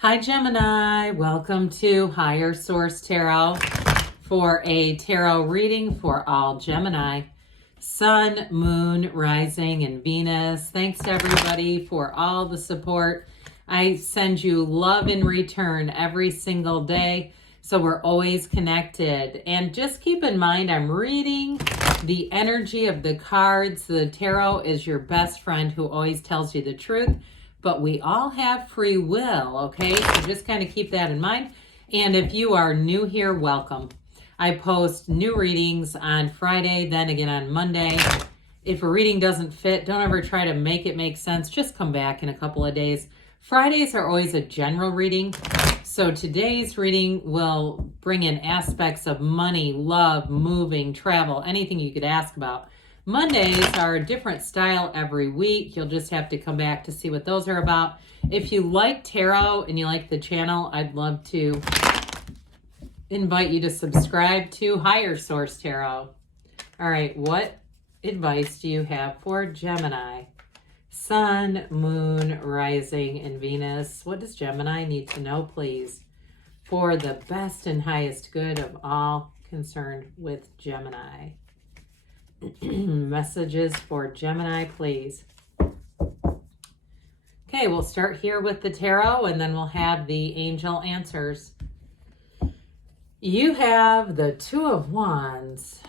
Hi Gemini, welcome to Higher Source Tarot for a tarot reading for all Gemini. Sun, Moon, Rising, and Venus. Thanks to everybody for all the support. I send you love in return every single day, so we're always connected. And just keep in mind, I'm reading the energy of the cards. The tarot is your best friend who always tells you the truth. But we all have free will, okay? So just kind of keep that in mind. And if you are new here, welcome. I post new readings on Friday, then again on Monday. If a reading doesn't fit, don't ever try to make it make sense. Just come back in a couple of days. Fridays are always a general reading. So today's reading will bring in aspects of money, love, moving, travel, anything you could ask about. Mondays are a different style every week. You'll just have to come back to see what those are about. If you like tarot and you like the channel, I'd love to invite you to subscribe to Higher Source Tarot. All right, what advice do you have for Gemini? Sun, Moon, Rising, and Venus. What does Gemini need to know, please, for the best and highest good of all concerned with Gemini? Messages for Gemini, please. Okay, we'll start here with the tarot and then we'll have the angel answers. You have the Two of Wands,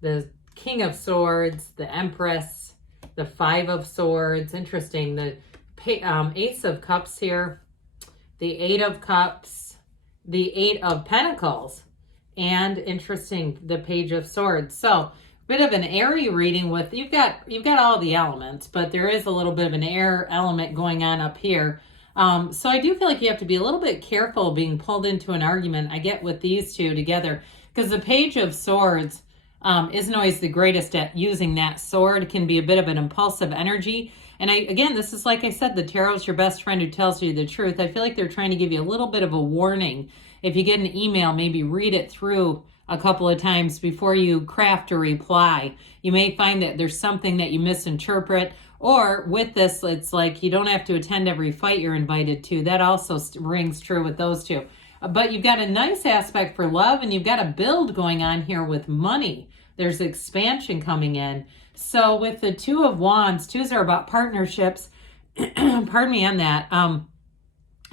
the King of Swords, the Empress, the Five of Swords. Interesting, the Ace of Cups here, the Eight of Cups, the Eight of Pentacles, and interesting, the Page of Swords. So bit of an airy reading with you've got all the elements, but there is a little bit of an air element going on up here. So I do feel like you have to be a little bit careful being pulled into an argument. I get with these two together because the Page of Swords isn't always the greatest at using that sword. Can be a bit of an impulsive energy. And again, this is like I said, the tarot is your best friend who tells you the truth. I feel like they're trying to give you a little bit of a warning. If you get an email, maybe read it through a couple of times before you craft a reply. You may find that there's something that you misinterpret, or with this, it's like you don't have to attend every fight you're invited to. That also rings true with those two. But you've got a nice aspect for love, and you've got a build going on here with money. There's expansion coming in. So with the Two of Wands, twos are about partnerships. Pardon me on that.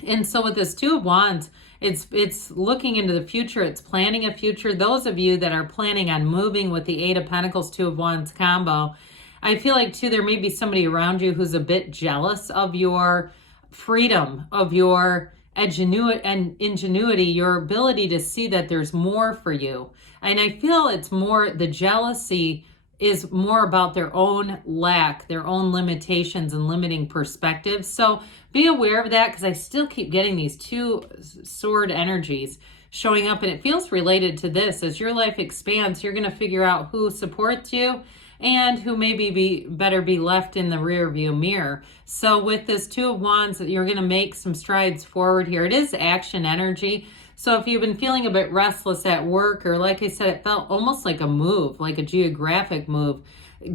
And so with this Two of Wands, it's looking into the future. It's planning a future. Those of you that are planning on moving with the Eight of Pentacles, Two of Wands combo, I feel like too, there may be somebody around you who's a bit jealous of your freedom, of your ingenuity, your ability to see that there's more for you. And I feel it's more, the jealousy is more about their own lack, their own limitations and limiting perspectives. So be aware of that, because I still keep getting these two sword energies showing up, and it feels related to this. As your life expands, you're going to figure out who supports you and who maybe better be left in the rear view mirror. So with this Two of Wands, you're going to make some strides forward here. It is action energy. So if you've been feeling a bit restless at work, or like I said, it felt almost like a move, like a geographic move,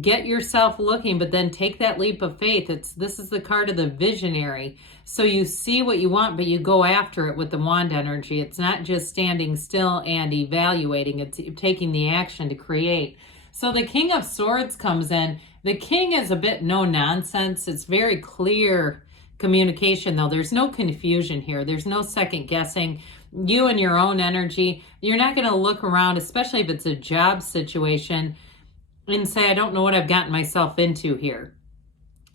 get yourself looking, but then take that leap of faith. This is the card of the visionary. So you see what you want, but you go after it with the wand energy. It's not just standing still and evaluating. It's taking the action to create. So the King of Swords comes in. The King is a bit no nonsense. It's very clear communication, though. There's no confusion here. There's no second guessing. You and your own energy, you're not going to look around, especially if it's a job situation, and say, I don't know what I've gotten myself into here.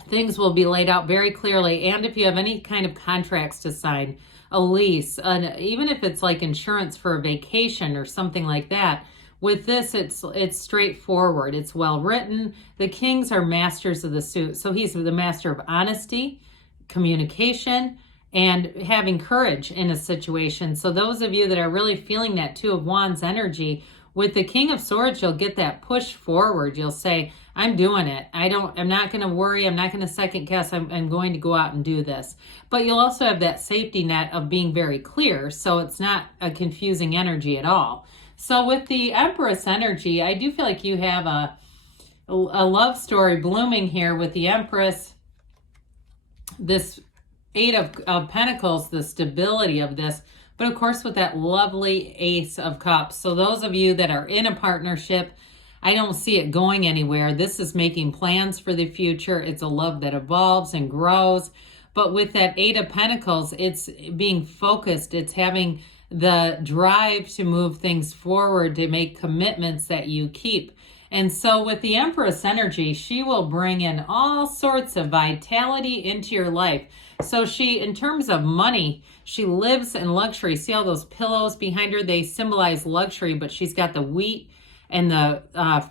Things will be laid out very clearly. And if you have any kind of contracts to sign, a lease, even if it's like insurance for a vacation or something like that, with this, it's straightforward. It's well written. The Kings are masters of the suit. So he's the master of honesty, communication, and having courage in a situation. So those of you that are really feeling that Two of Wands energy, with the King of Swords, you'll get that push forward. You'll say, I'm doing it. I'm not going to worry. I'm not going to second guess. I'm going to go out and do this. But you'll also have that safety net of being very clear. So it's not a confusing energy at all. So with the Empress energy, I do feel like you have a love story blooming here with the Empress. This Eight of Pentacles, the stability of this, but of course with that lovely Ace of Cups. So those of you that are in a partnership, I don't see it going anywhere. This is making plans for the future. It's a love that evolves and grows. But with that Eight of Pentacles, it's being focused. It's having the drive to move things forward, to make commitments that you keep. And so with the Empress energy, she will bring in all sorts of vitality into your life. So she, in terms of money, she lives in luxury. See all those pillows behind her? They symbolize luxury, but she's got the wheat and the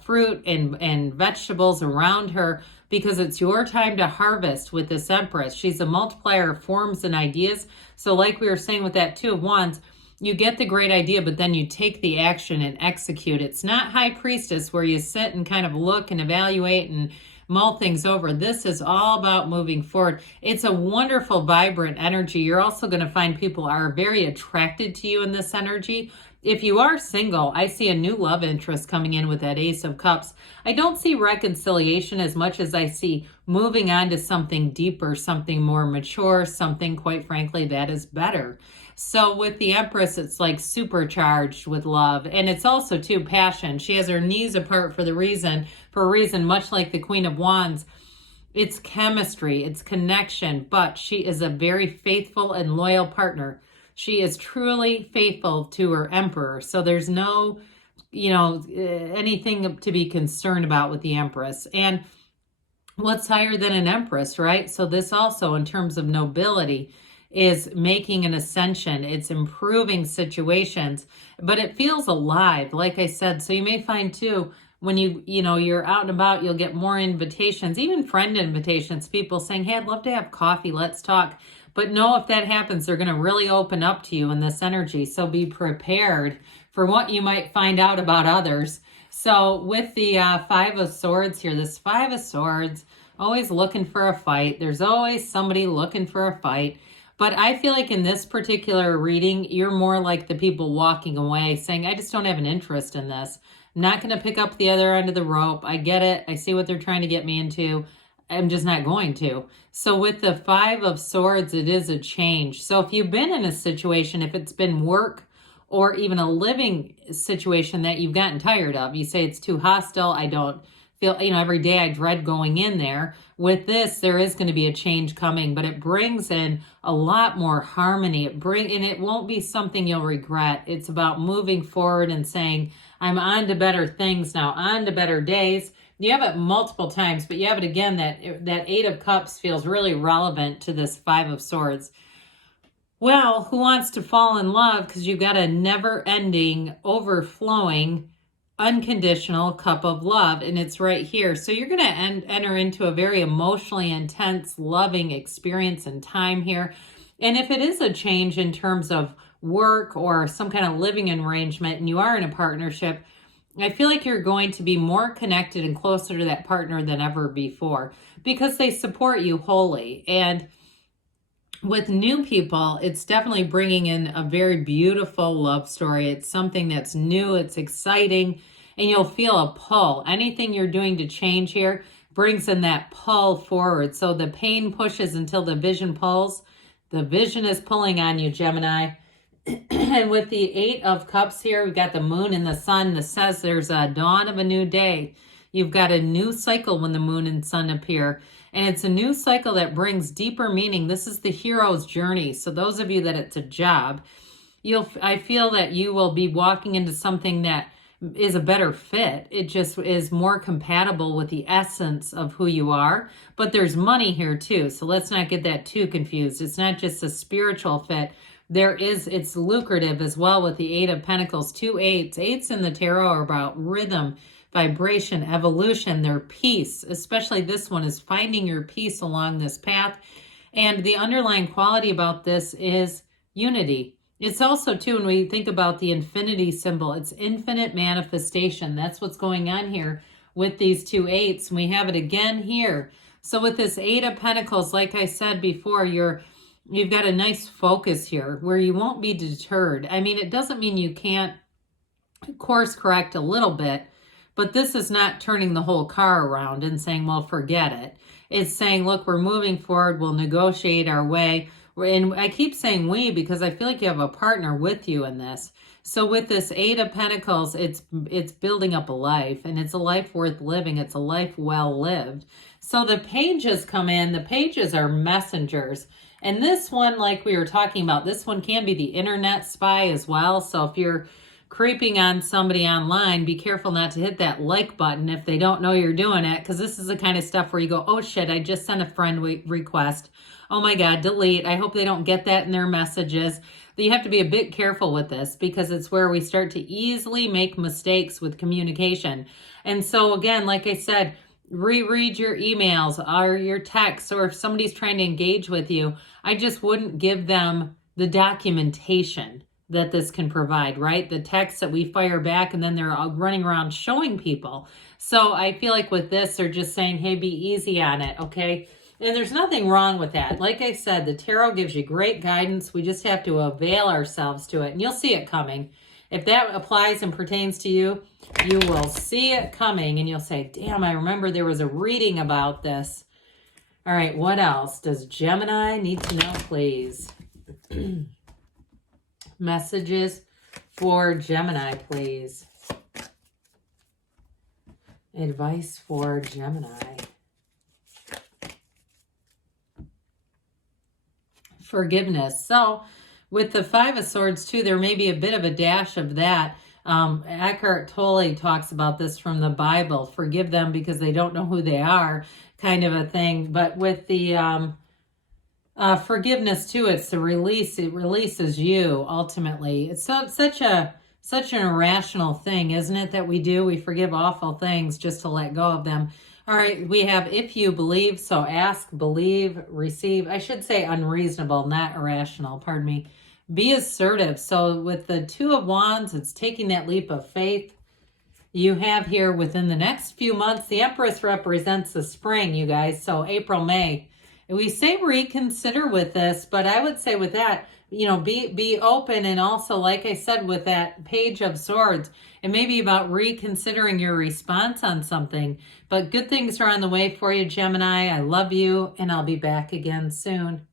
fruit and vegetables around her, because it's your time to harvest with this Empress. She's a multiplier of forms and ideas. So like we were saying with that Two of Wands, you get the great idea, but then you take the action and execute. It's not High Priestess where you sit and kind of look and evaluate and mull things over. This is all about moving forward. It's a wonderful, vibrant energy. You're also going to find people are very attracted to you in this energy. If you are single, I see a new love interest coming in with that Ace of Cups. I don't see reconciliation as much as I see moving on to something deeper, something more mature, something, quite frankly, that is better. So with the Empress, it's like supercharged with love. And it's also, too, passion. She has her knees apart for a reason, much like the Queen of Wands. It's chemistry, it's connection, but she is a very faithful and loyal partner. She is truly faithful to her Emperor. So there's no, anything to be concerned about with the Empress. And what's higher than an Empress, right? So this also, in terms of nobility, is making an ascension. It's improving situations, but it feels alive, like I said. So you may find too, when you're out and about, you'll get more invitations, even friend invitations, people saying, hey, I'd love to have coffee, let's talk. But know if that happens, they're going to really open up to you in this energy. So be prepared for what you might find out about others. So with the Five of Swords here, this Five of Swords, always looking for a fight. There's always somebody looking for a fight. But I feel like in this particular reading, you're more like the people walking away saying, I just don't have an interest in this. I'm not going to pick up the other end of the rope. I get it. I see what they're trying to get me into. I'm just not going to. So with the Five of Swords, it is a change. So if you've been in a situation, if it's been work or even a living situation that you've gotten tired of, you say it's too hostile, I don't feel, every day I dread going in there. With this, there is going to be a change coming, but it brings in a lot more harmony. And it won't be something you'll regret. It's about moving forward and saying, I'm on to better things now, on to better days. You have it multiple times, but you have it again, that Eight of Cups feels really relevant to this Five of Swords. Well, who wants to fall in love? Because you've got a never-ending, overflowing, unconditional cup of love, and it's right here. So you're going to enter into a very emotionally intense, loving experience and time here. And if it is a change in terms of work or some kind of living arrangement and you are in a partnership, I feel like you're going to be more connected and closer to that partner than ever before because they support you wholly. And with new people, it's definitely bringing in a very beautiful love story. It's something that's new, it's exciting, and you'll feel a pull. Anything you're doing to change here brings in that pull forward. So the pain pushes until the vision pulls. The vision is pulling on you, Gemini. And with the Eight of Cups here, we've got the moon and the sun that says there's a dawn of a new day. You've got a new cycle when the moon and sun appear. And it's a new cycle that brings deeper meaning. This is the hero's journey. So those of you that it's a job, I feel that you will be walking into something that is a better fit. It just is more compatible with the essence of who you are. But there's money here too. So let's not get that too confused. It's not just a spiritual fit. It's lucrative as well with the Eight of Pentacles, 2 eights. Eights in the tarot are about rhythm, vibration, evolution, their peace. Especially this one is finding your peace along this path. And the underlying quality about this is unity. It's also, too, when we think about the infinity symbol, it's infinite manifestation. That's what's going on here with these 2 eights. And we have it again here. So with this Eight of Pentacles, like I said before, you've got a nice focus here where you won't be deterred. I mean, it doesn't mean you can't course correct a little bit, but this is not turning the whole car around and saying, well, forget it. It's saying, look, we're moving forward. We'll negotiate our way. And I keep saying we because I feel like you have a partner with you in this. So with this Eight of Pentacles, it's building up a life, and it's a life worth living. It's a life well lived. So the pages come in. The pages are messengers. And this one, like we were talking about, this one can be the internet spy as well. So if you're creeping on somebody online, be careful not to hit that like button if they don't know you're doing it, because this is the kind of stuff where you go, oh shit, I just sent a friend request. Oh my God, delete. I hope they don't get that in their messages. You have to be a bit careful with this because it's where we start to easily make mistakes with communication. And so again, like I said, reread your emails or your texts, or if somebody's trying to engage with you, I just wouldn't give them the documentation that this can provide, right? The texts that we fire back and then they're all running around showing people. So I feel like with this, they're just saying, hey, be easy on it, okay? And there's nothing wrong with that. Like I said, the tarot gives you great guidance. We just have to avail ourselves to it, and you'll see it coming. If that applies and pertains to you, you will see it coming, and you'll say, damn, I remember there was a reading about this. All right, what else does Gemini need to know, please? Messages for Gemini, please. Advice for Gemini. Forgiveness. So with the Five of Swords too, there may be a bit of a dash of that. Eckhart Tolle talks about this from the Bible. Forgive them because they don't know who they are, kind of a thing. But with the forgiveness too, it's the release. It releases you ultimately. It's such an irrational thing, isn't it, that we do? We forgive awful things just to let go of them. All right, we have if you believe, so ask, believe, receive. I should say unreasonable, not irrational, pardon me. Be assertive. So with the Two of Wands, it's taking that leap of faith. You have here within the next few months, the Empress represents the spring, you guys, so April, May. And we say reconsider with this, but I would say with that, be open. And also, like I said, with that Page of Swords, it may be about reconsidering your response on something. But good things are on the way for you, Gemini. I love you, and I'll be back again soon.